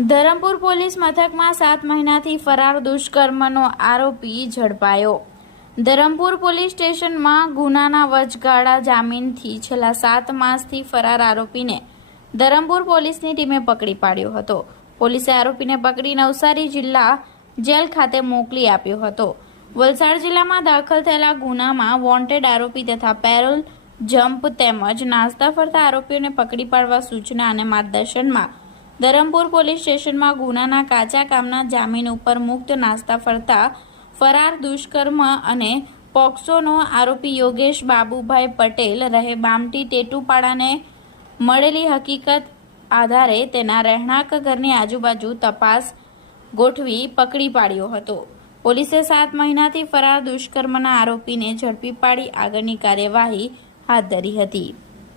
Dharampur police મથકમાં સાત મહિનાથી ફરાર દુષ્કર્મનો આરોપી ઝડપાયો. ધરમપુર પોલીસ સ્ટેશનમાં ગુનાના વચગાળા જામીનથી છેલ્લા સાત માસથી ફરાર આરોપીને ધરમપુર પોલીસની ટીમે પકડી પાડ્યો હતો. પોલીસે આરોપીને પકડી નવસારી જિલ્લા જેલ ખાતે મોકલી આપ્યો હતો. વલસાડ જિલ્લામાં દાખલ થયેલા ગુનામાં વોન્ટેડ આરોપી તથા પેરોલ જમ્પ તેમજ નાસ્તા ફરતા આરોપીઓને પકડી પાડવા સૂચના અને માર્ગદર્શનમાં ધરમપુર પોલીસ સ્ટેશનમાં ગુનાના કાચા કામના જામીન ઉપર મુક્ત નાસ્તા ફરતા ફરાર દુષ્કર્મ અને પોક્સોનો આરોપી યોગેશ બાબુભાઈ પટેલ રહે બામટી ટેટુપાડાને મળેલી હકીકત આધારે તેના રહેણાંક ઘરની આજુબાજુ તપાસ ગોઠવી પકડી પાડ્યો હતો. પોલીસે સાત મહિનાથી ફરાર દુષ્કર્મના આરોપીને ઝડપી પાડી આગળની કાર્યવાહી હાથ ધરી હતી.